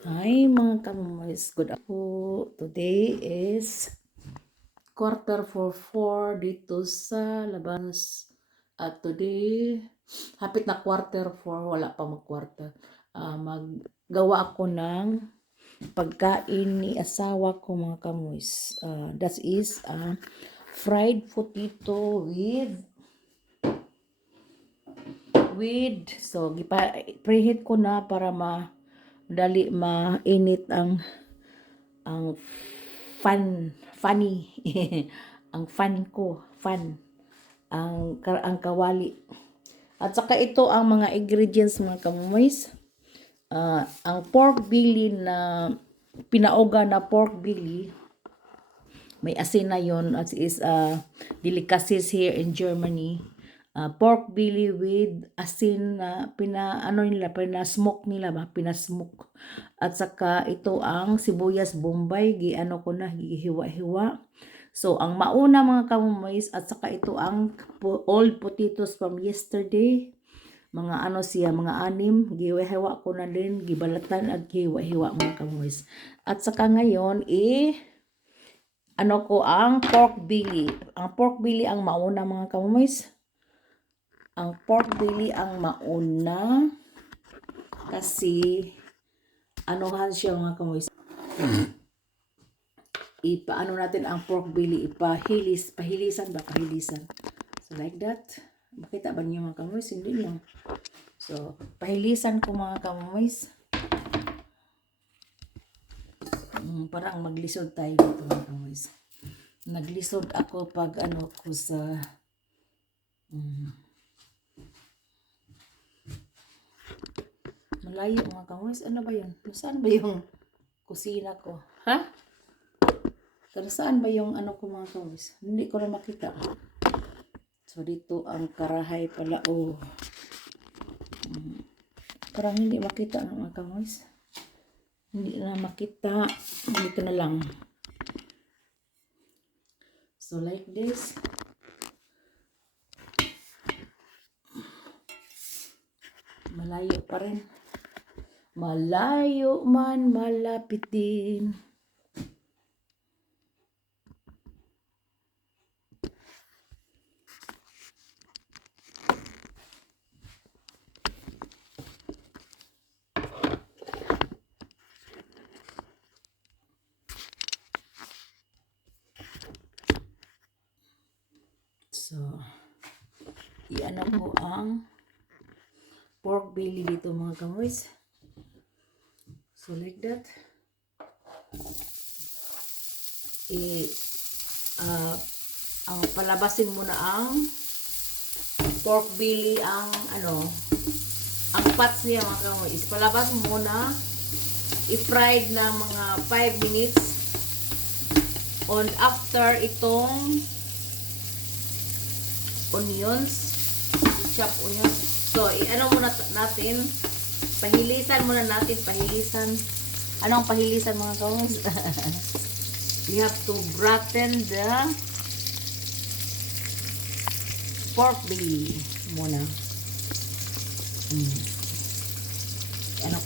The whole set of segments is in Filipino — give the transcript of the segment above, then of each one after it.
Hi mga kamumis, good afternoon. Today is 3:45 dito sa labas. At today, hapit na 4:45, wala pa mag-quarter. Maggawa ako ng pagkain ni asawa ko mga kamuis. That is fried potato so preheat ko na para dali mainit ang funny ang ang kawali. At saka ito ang mga ingredients mga kamumoys. Ang pork belly na pinauga na pork belly, may asin na yon, as is delicacies here in Germany. Pork belly with asin na pinasmoke nila ba, pinasmoke. At saka ito ang sibuyas bombay, giano ko na, gihiwa-hiwa. So ang mauna mga kamumoys, at saka ito ang old potatoes from yesterday. Mga ano siya, mga anim, gihiwa-hiwa ko na din, gibalatan at gihiwa-hiwa mga kamumoys. At saka ngayon ano ko ang pork belly. Ang pork belly ang mauna mga kamumoys. Ang pork belly ang mauna kasi anohan siya mga kamumoys. Ipaano natin ang pork belly, pahilisan. So like that. Makita ba niyo mga kamumoys? Hindi lang. So pahilisan ko mga kamumoys. Parang maglisod tayo dito mga kamumoys. Naglisod ako pag ano ko sa malayo mga kamumoys. Ano ba yun? Saan ba yung kusina ko? Ha? Saan ba yung ano ko mga kamumoys? Hindi ko na makita. So dito ang karahay pala. Parang hindi makita ng mga kamumoys. Hindi na makita. Dito na lang. So like this. Malayo pa rin. Malayo man, malapit din. So, iano ko ang pork belly dito mga kamoys. So like that. Ang palabasin mo na ang pork belly, ang parts niya mga kamoys. Palabas mo muna, i-fried na mga 5 minutes. And after itong onions, i-chop onions. So, muna natin, pahilisan. Anong pahilisan mga kamoys? You have to braten the pork belly muna.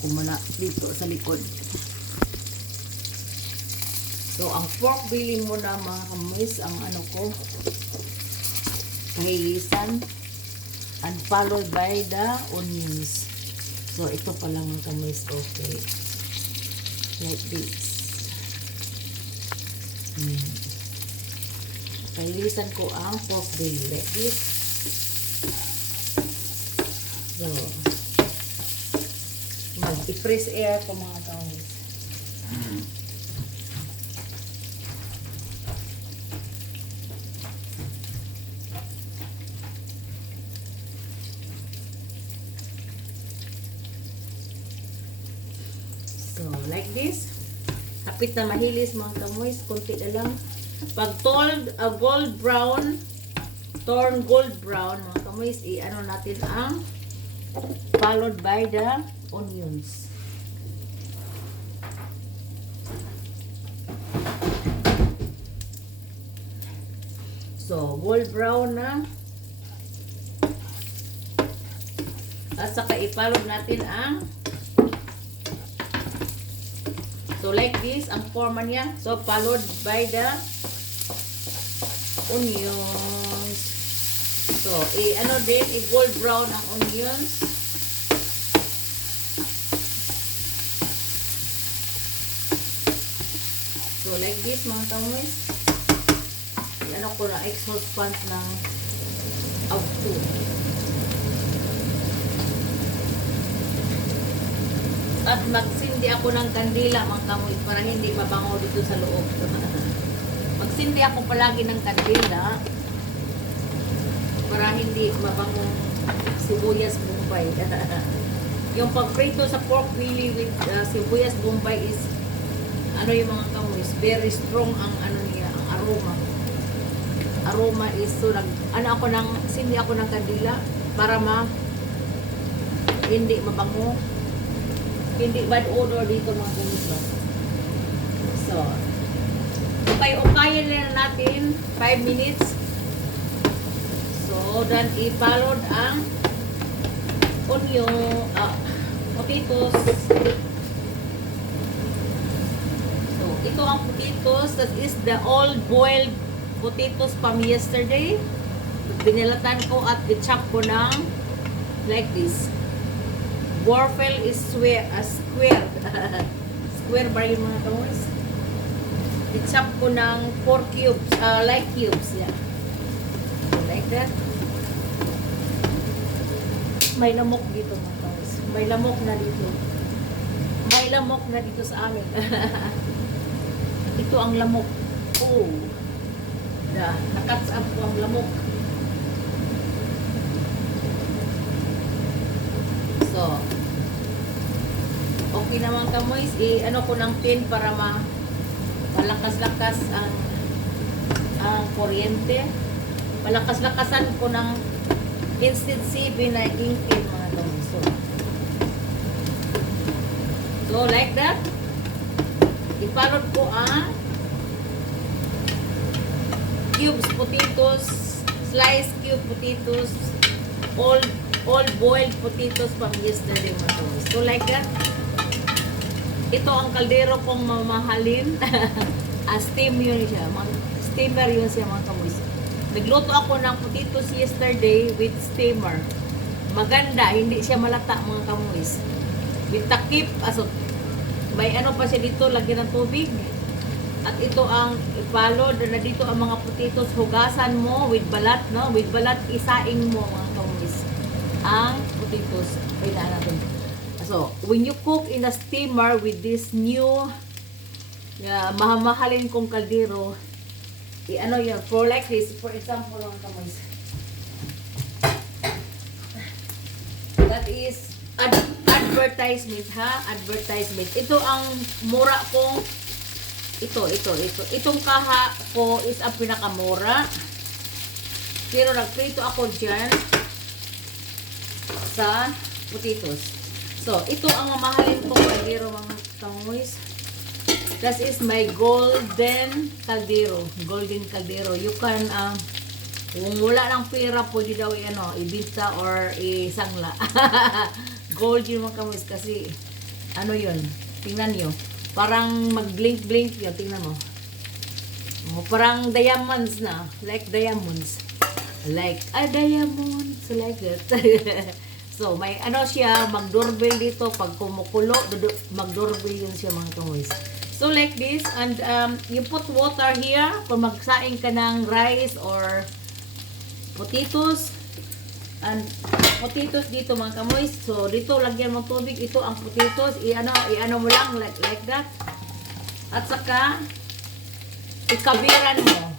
Ko muna dito sa likod. So, ang pork belly muna mga kamoys, ang pahilisan and followed by the onions. So, ito pa lang mga kamoys. Okay. Like this. Pahilisan ko ang pork belly like this. So, mag-freeze air ko mga kamoys. So, like this. Hapit na mahilis mga kamoys. Kunti na lang. Pag gold brown mga kamoys, natin ang followed by the onions. So, gold brown na. At saka ipalog natin ang So like this ang forma niya. So followed by the onions. So ano din, i-gold brown ang onions. So like this mga kamoys. Ano ko na exhaust fan ng auto. At magsindi ako ng kandila mga kamoy para hindi mabango dito sa loob. Magsindi ako palagi ng kandila para hindi mabango sibuyas Bombay. Yung pagprito sa pork belly with sibuyas Bombay is ano yung mga kamoy, very strong ang ano niya, ang aroma. Aroma is so sindi ako ng kandila para hindi mabango. Hindi bad odor dito mga kamoy. So, ukayin na natin 5 minutes. So, then i-followed ang onion, potatoes. So, ito ang potatoes. That is the old boiled potatoes from yesterday. Binalatan ko at i-chop ko ng like this. Warfel is square. Square ba yung mga kamoy? I-chop ko ng 4 cubes, like cubes, yeah. So, like that. May lamok dito mga kamoy. May lamok na dito. May lamok na dito sa amin. Ito ang lamok. Oh. Nakats up ko ang lamok. So, okay naman kamoy. Ano ko ng pin para malakas-lakas ang kuryente. Malakas-lakasan ko ng instant CB na ingkin mga kamoy. So, like that. Ipalod ko ang cubes potatoes, sliced cube potatoes, all boiled potatoes from yesterday mga kamoy. So like that. Ito ang kaldero kong mamahalin. Steam yun siya. Steamer yun siya mga kamoy. Nagluto ako ng potatoes yesterday with steamer. Maganda, hindi siya malata mga kamoy. With takip, may ano pa siya dito, lagyan ng tubig. At ito ang ipalod na dito ang mga potatoes, hugasan mo with balat, no? With balat, isaing mo mga kamoy. Ang potatoes. Kailangan natin. So, when you cook in a steamer with this new mahamahalin kong kaldero, ano yan, for like this, for example, mga kamoy. That is advertisement ha, advertisement. Ito ang mura kong itong kaha ko is ang pinakamura. Pero nagprito ako dyan sa potatoes. So, ito ang mamahalin kong kaldero mga kamoy. That is my golden kaldero. Golden kaldero. You can, kung wala ng pera, pwede daw ibinta or isangla. Gold yun mga kamoy kasi, ano yun? Tingnan nyo. Parang mag-blink-blink yun. Tingnan mo. Parang diamonds na. Like diamonds. Like a diamond. So like that. So, may ano siya, mag-doorbell dito. Pag kumukulo, mag-doorbell yun siya mga kamoy. So, like this. And you put water here. Kung magsaing ka ng rice or potatoes. And potatoes dito mga kamoy. So, dito lagyan mo tubig. Ito ang potatoes. I-ano mo lang like that. At saka, ikabiran mo.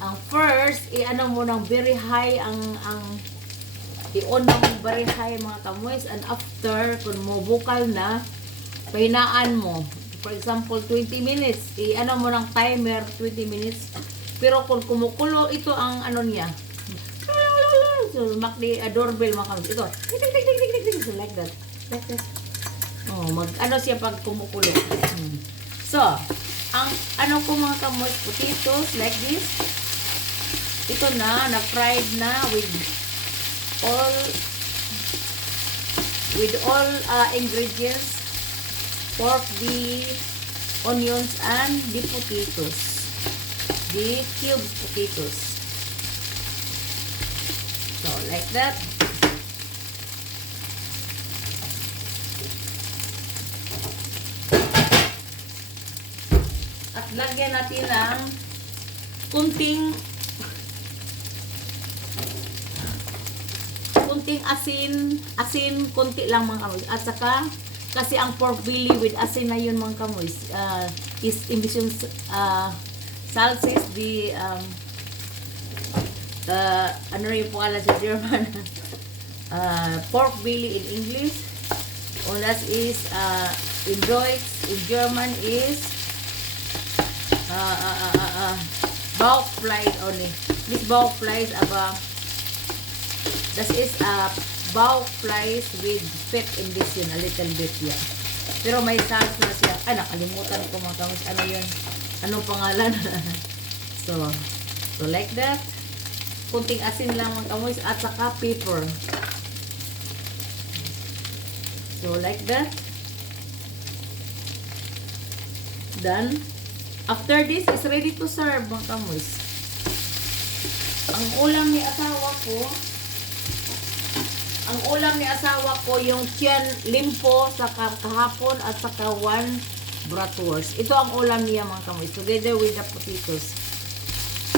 Ang first, i-ano mo ng very high i-on ng very high mga kamoy. And after, kung mabukal na, pahinaan mo. For example, 20 minutes. I-ano mo ng timer, 20 minutes. Pero kung kumukulo, ito ang ano niya. So, doorbell mga kamoy. Ito. So, like that. Like that. Oh, ano siya pag kumukulo. So, ang ano ko mga kamoy, potatoes, like this. Ito na-fried na with all ingredients. pork belly, onions, and the potatoes. The cubed potatoes. So, like that. At lagyan natin ng kunting asin, kunti lang mga kamoys. At saka, kasi ang pork belly with asin na yun mga kamoys, is imbis yung salsis, the, ano rin yung pangalan sa German, pork belly in English, und das is, in Deutsch, in German is, Bauchfleisch only. This Bauchfleisch, aber das ist Bauchfleisch with fat in this yun, a little bit yan. Pero may salsa siya. Ay, nakalimutan ko mga kamus. Ano yun? Anong pangalan? so like that. Kunting asin lang mga kamus at saka pepper. So like that. Done. After this is ready to serve mga kamus. Ang ulam ni asawa ko yung tiyan limpo sa kahapon at saka 1 bratwurst. Ito ang ulam niya mga kamoys, together with the potatoes.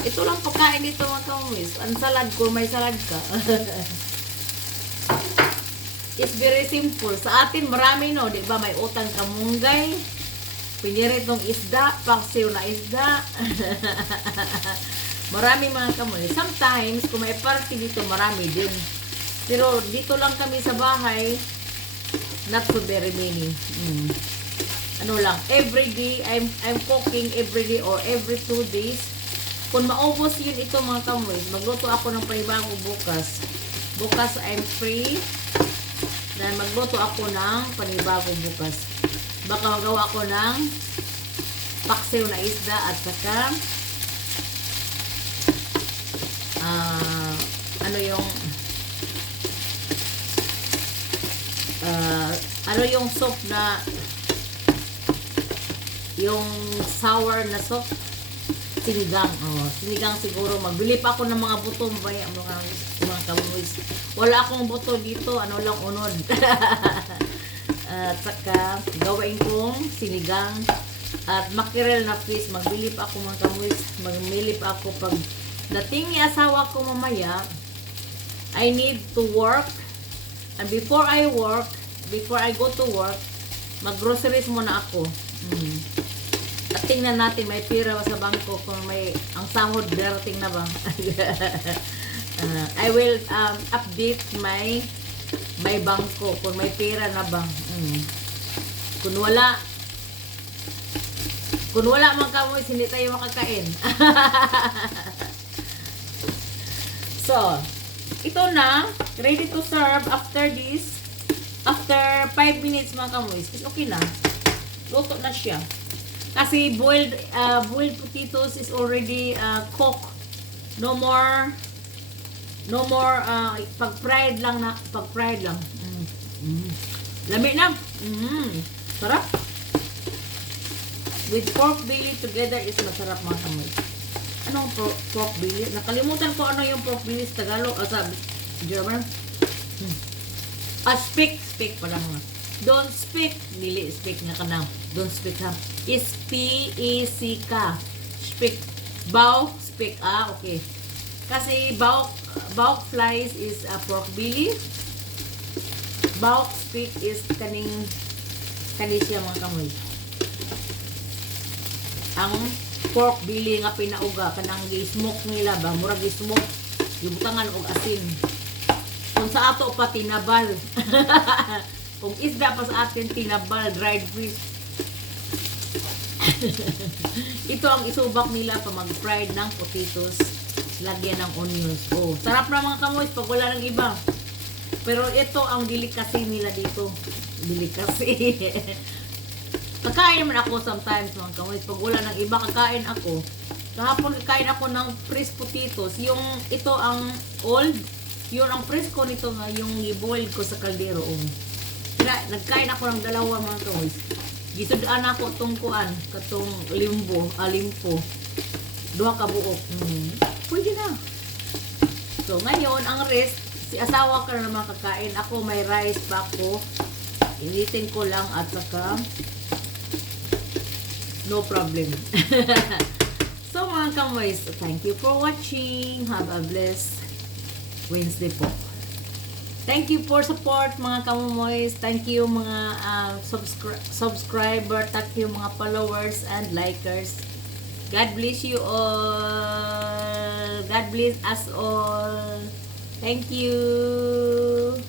Ito lang pagkain dito mga kamoys. Ang salad ko, may salad ka. It's very simple. Sa atin marami no, di ba? May utang kamunggay, piniritong isda, paksiw na isda. Marami mga kamoys. Sometimes, kung may party dito, marami din. Pero dito lang kami sa bahay, not so very many. Ano lang, every day, I'm cooking every day or every 2 days. Kung maubos yun ito mga kamoy, magluto ako ng panibago bukas. Bukas I'm free. Then magluto ako ng panibago bukas. Baka magawa ako ng paksiw na isda at saka ano yung soup na yung sour na soup, sinigang. Sinigang siguro. Magbili pa ako ng mga buto, mga kamoys. Wala akong buto dito, ano lang unod. At saka gawain kong sinigang at mackerel na fish. Magbili pa ako mga kamoys. Magmili pa ako pag dating ni asawa ko mamaya. I need to work, and before I go to work, mag-groceries muna ako. At tingnan natin, may pira sa bangko kung may, ang sahod darating na ba. I will update my bangko kung may pira na ba. Kung wala mga kamoys, hindi tayo makakain. So, ito na, ready to serve after this. After 5 minutes mga kamoys, is okay na. Luto na siya. Kasi boiled potatoes is already cooked. No more pag-fried lang. Lami na. Sarap. With pork belly together is masarap mga kamoys. Anong pork belly? Nakalimutan ko ano yung pork belly sa Tagalog o sa German. Speak pala mga. Don't speak. Dili speak nga ka na. Don't speak ha. S-P-E-C ka. Speak. Bow, speak. Okay. Kasi bawk flies is pork belly. Bawk speak is kani siya mga kamoy. Ang pork belly nga pinauga kanang gi-smoke nila ba, murag gi-smoke gibutangan og asin. Kung sa ato pa tinabal. Kung isda pa sa atin tinabal, dried fish. Ito ang isubak nila pa mag-fried ng potatoes, lagyan ng onions. Sarap na mga kamoy pag wala ng iba. Pero ito ang delicacy nila dito. Delicacy. Kakain naman ako sometimes mga kamoy. Pag wala ng iba, kakain ako. Kahapon kakain ako ng fresh potatoes. Yung ito ang old. Yun ang fresh ko nito nga yung i-boil ko sa kaldero. Nagkain ako ng dalawa mga kamoy. Gisudaan ako tong kuan, katong limpo. Duha ka buok. Pwede na. So ngayon ang rest, si asawa ka na makakain. Ako may rice pa ako. Initin ko lang at saka no problem. So mga kamoys, thank you for watching. Have a blessed Wednesday po. Thank you for support mga kamoys. Thank you mga subscriber. Thank you mga followers and likers. God bless you all. God bless us all. Thank you.